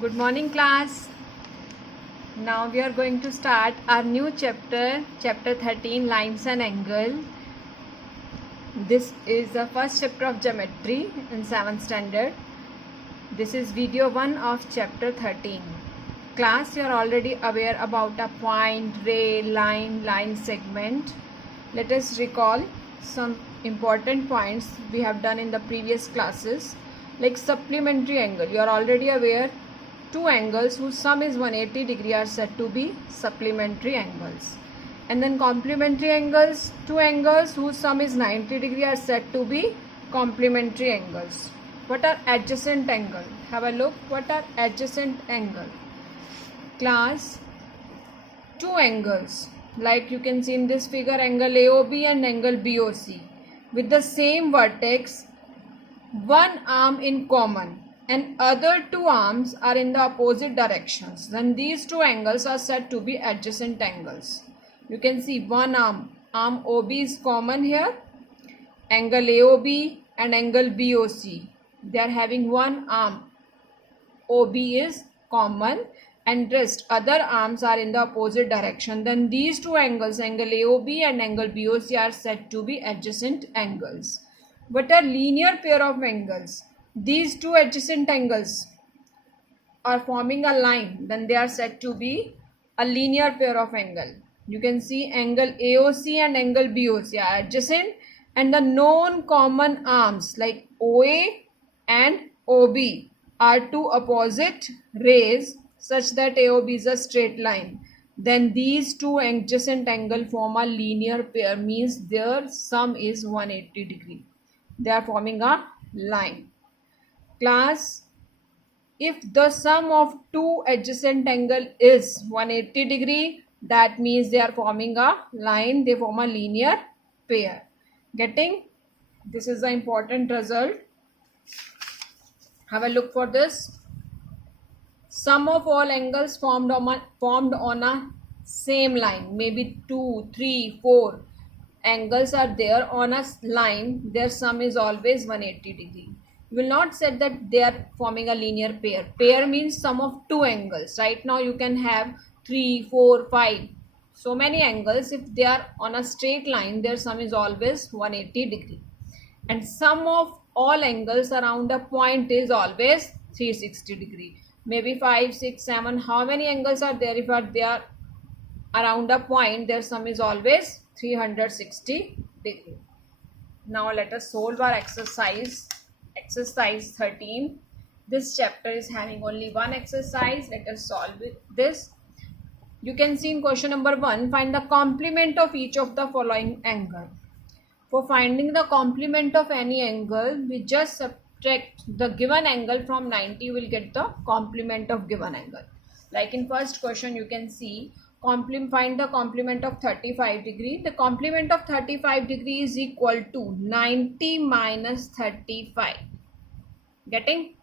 Good morning, class. Now we are going to start our new chapter, chapter 13, lines and angle. This is the first chapter of geometry in 7th standard. This is video 1 of chapter 13. Class, you are already aware about a point, ray, line segment. Let us recall some important points we have done in the previous classes, like supplementary angle. You are already aware two angles whose sum is 180 degree are said to be supplementary angles. And then complementary angles, two angles whose sum is 90 degree are said to be complementary angles. What are adjacent angle? Have a look. What are adjacent angle? Class, two angles, like you can see in this figure, angle AOB and angle BOC, with the same vertex, one arm in common, and other two arms are in the opposite directions, then these two angles are said to be adjacent angles. You can see one arm OB is common here, angle AOB and angle BOC, they are having one arm OB is common and rest other arms are in the opposite direction, then these two angles, angle AOB and angle BOC, are said to be adjacent angles. What are linear pair of angles? These two adjacent angles are forming a line, then they are said to be a linear pair of angle. You can see angle AOC and angle BOC are adjacent, and the known common arms like OA and OB are two opposite rays such that AOB is a straight line. Then these two adjacent angle form a linear pair, means their sum is 180 degree. They are forming a line. Class, if the sum of two adjacent angle is 180 degree, that means they are forming a line, they form a linear pair. Getting? This is the important result. Have a look for this. Sum of all angles formed on a same line, maybe 2, 3, 4 angles are there on a line, their sum is always 180 degree. You will not say that they are forming a linear pair. Pair means sum of two angles. Right now you can have 3, 4, 5, so many angles. If they are on a straight line, their sum is always 180 degree. And sum of all angles around a point is always 360 degree. Maybe 5, 6, 7, how many angles are there? If they are around a point, their sum is always 360 degree. Now let us solve our exercise 13. This chapter is having only one exercise. Let us solve this. You can see in question number 1, find the complement of each of the following angle. For finding the complement of any angle, we just subtract the given angle from 90, you will get the complement of given angle. Like in first question, you can see find the complement of 35 degree. The complement of 35 degree is equal to 90 minus 35. Getting?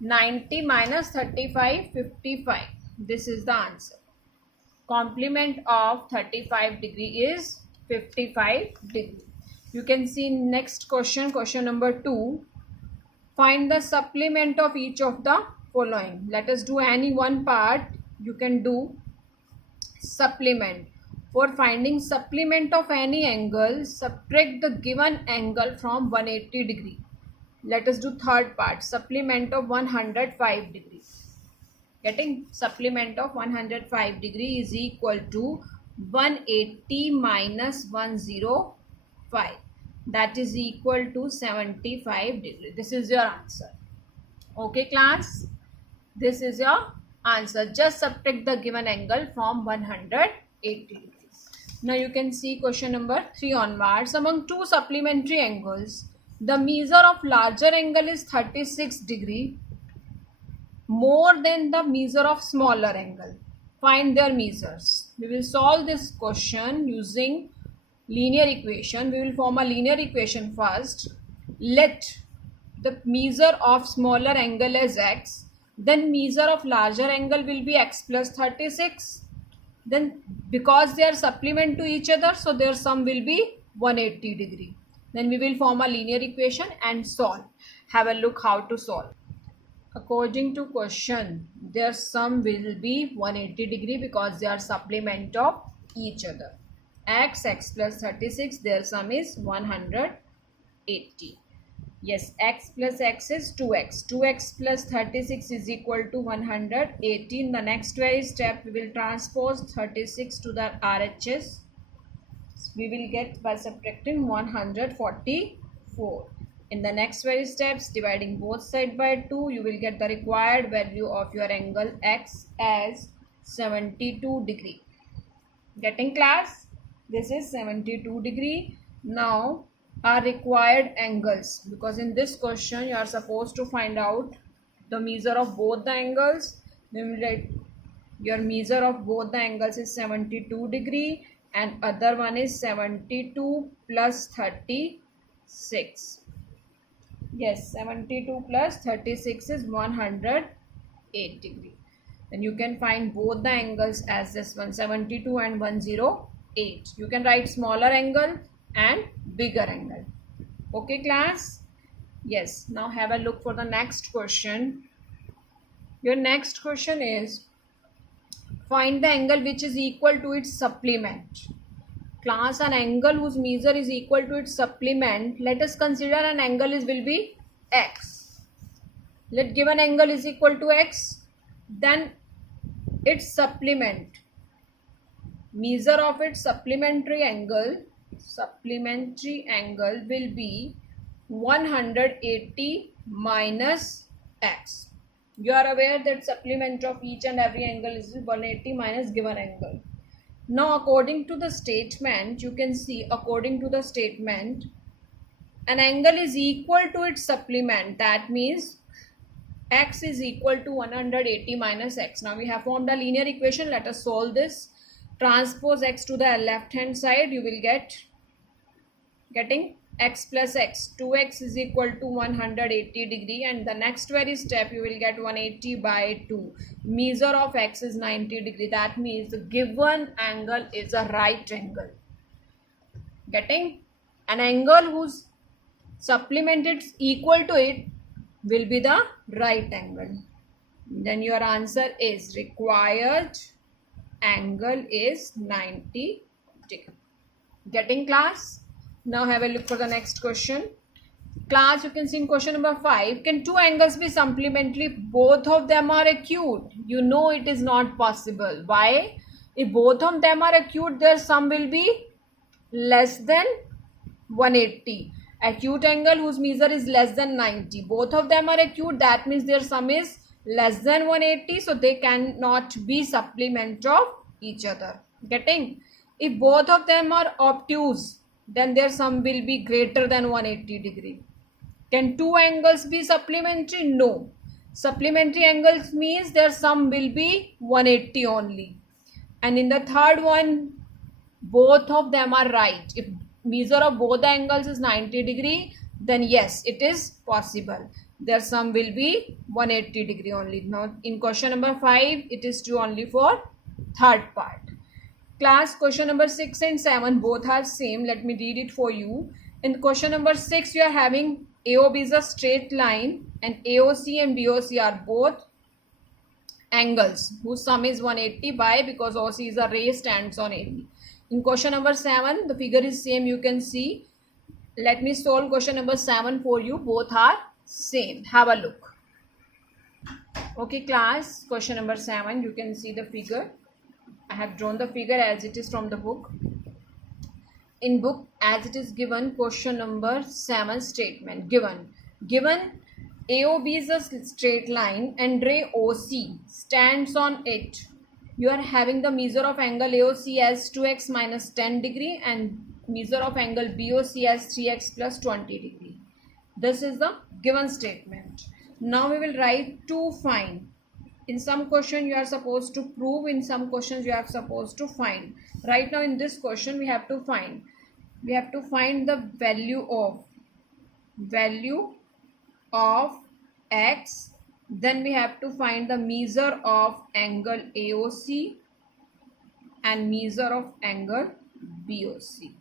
90 minus 35, 55. This is the answer. Complement of 35 degree is 55 degree. You can see next question, question number 2. Find the supplement of each of the following. Let us do any one part. You can do supplement. For finding supplement of any angle, subtract the given angle from 180 degree. Let us do third part, supplement of 105 degree. Getting? Supplement of 105 degree is equal to 180 minus 105. That is equal to 75 degree. This is your answer. Okay, class? This is your answer. Just subtract the given angle from 180 degrees. Now you can see question number 3 onwards. Among two supplementary angles, the measure of larger angle is 36 degree more than the measure of smaller angle. Find their measures. We will solve this question using linear equation. We will form a linear equation first. Let the measure of smaller angle as x, then measure of larger angle will be x plus 36. Then because they are supplement to each other, so their sum will be 180 degree. Then we will form a linear equation and solve. Have a look how to solve. According to question, their sum will be 180 degree because they are supplement of each other. X plus 36, their sum is 180. Yes, x plus x is 2x. 2x plus 36 is equal to 180. In the next very step, we will transpose 36 to the RHS. We will get by subtracting 144. In the next very steps, dividing both sides by 2, you will get the required value of your angle x as 72 degree. Getting class? This is 72 degree. Now our required angles, because in this question you are supposed to find out the measure of both the angles. Your measure of both the angles is 72 degree and other one is 72 plus 36. Yes, 72 plus 36 is 108 degree. Then you can find both the angles as this one, 72 and 108. You can write smaller angle and bigger angle. Okay class? Yes. Now have a look for the next question. Your next question is, find the angle which is equal to its supplement. Class, an angle whose measure is equal to its supplement. Let us consider an angle will be x. Let given angle is equal to x. Then its supplement, measure of its supplementary angle will be 180 minus x. You are aware that supplement of each and every angle is 180 minus given angle. Now according to the statement, you can see according to the statement, an angle is equal to its supplement. That means x is equal to 180 minus x. Now we have formed a linear equation. Let us solve this. Transpose x to the left hand side. You will getting x plus x. 2x is equal to 180 degree, and the next very step you will get 180 by 2. Measure of x is 90 degree. That means the given angle is a right angle. Getting? An angle whose supplement is equal to it will be the right angle. Then your answer is required angle is 90 degree. Getting class? Now have a look for the next question. Class, you can see in question number 5. Can two angles be supplementary? Both of them are acute. You know it is not possible. Why? If both of them are acute, their sum will be less than 180. Acute angle whose measure is less than 90. Both of them are acute. That means their sum is less than 180. So they cannot be supplement of each other. Getting? If both of them are obtuse, then their sum will be greater than 180 degree. Can two angles be supplementary? No. Supplementary angles means their sum will be 180 only. And in the third one, both of them are right. If measure of both the angles is 90 degree, then yes, it is possible. Their sum will be 180 degree only. Now in question number 5, it is true only for third part. Class, question number 6 and 7 both are same. Let me read it for you. In question number 6, you are having AOB is a straight line and AOC and BOC are both angles whose sum is 180 by, because OC is a ray stands on AB. In question number 7, the figure is same, you can see. Let me solve question number 7 for you. Both are same. Have a look. Okay class, question number 7, you can see the figure. I have drawn the figure as it is from the book. In book as it is given, question number 7 statement given. AOB is a straight line and ray OC stands on it. You are having the measure of angle AOC as 2x minus 10 degree and measure of angle BOC as 3x plus 20 degree. This is the given statement. Now we will write to find. In some question you are supposed to prove, in some questions you are supposed to find. Right now in this question we have to find the value of x. Then we have to find the measure of angle AOC and measure of angle BOC.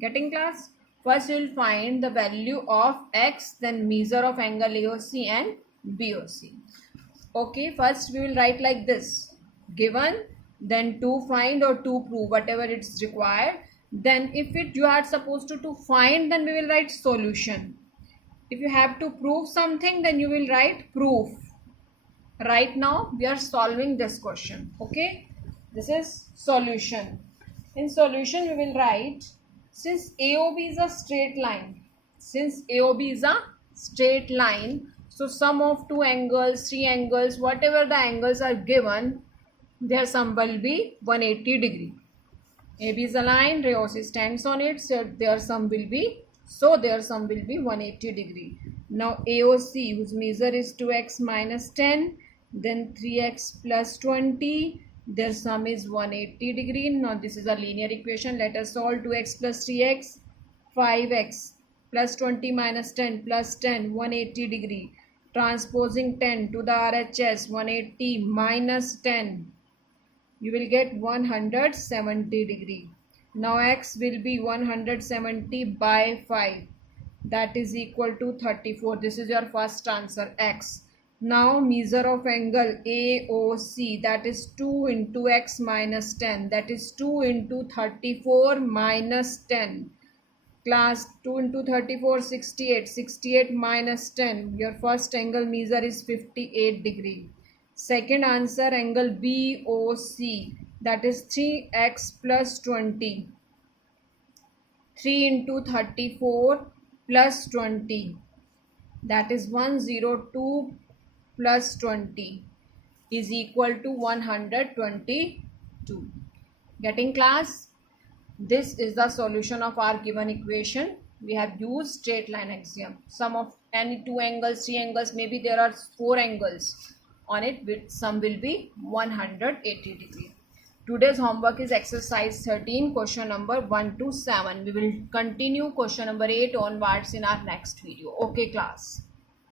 Getting class? First you will find the value of x, then measure of angle AOC and BOC. Okay, first we will write like this: given, then to find or to prove, whatever it's required. Then if you are supposed to find, then we will write solution. If you have to prove something, then you will write proof. Right now we are solving this question. Okay, this is solution. In solution we will write, since AOB is a straight line, so sum of two angles, three angles, whatever the angles are given, their sum will be 180 degree. AB is a line, Reos stands on it, so their sum will be 180 degree. Now AOC, whose measure is 2x minus 10, then 3x plus 20, their sum is 180 degree. Now this is a linear equation. Let us solve. 2x plus 3x, 5x plus 20 minus 10 plus 10, 180 degree. Transposing 10 to the RHS, 180 minus 10, you will get 170 degree. Now x will be 170 by 5, that is equal to 34. This is your first answer, x. Now measure of angle AOC, that is 2 into x minus 10, that is 2 into 34 minus 10. Class, 2 into 34, 68. 68 minus 10. Your first angle measure is 58 degree. Second answer, angle BOC, that is 3x plus 20. 3 into 34 plus 20, that is 102 plus 20 is equal to 122. Getting class? This is the solution of our given equation. We have used straight line axiom. Sum of any two angles, three angles, maybe there are four angles on it, with sum will be 180 degree. Today's homework is exercise 13, question number 1 to 7. We will continue question number 8 onwards in our next video. Okay class.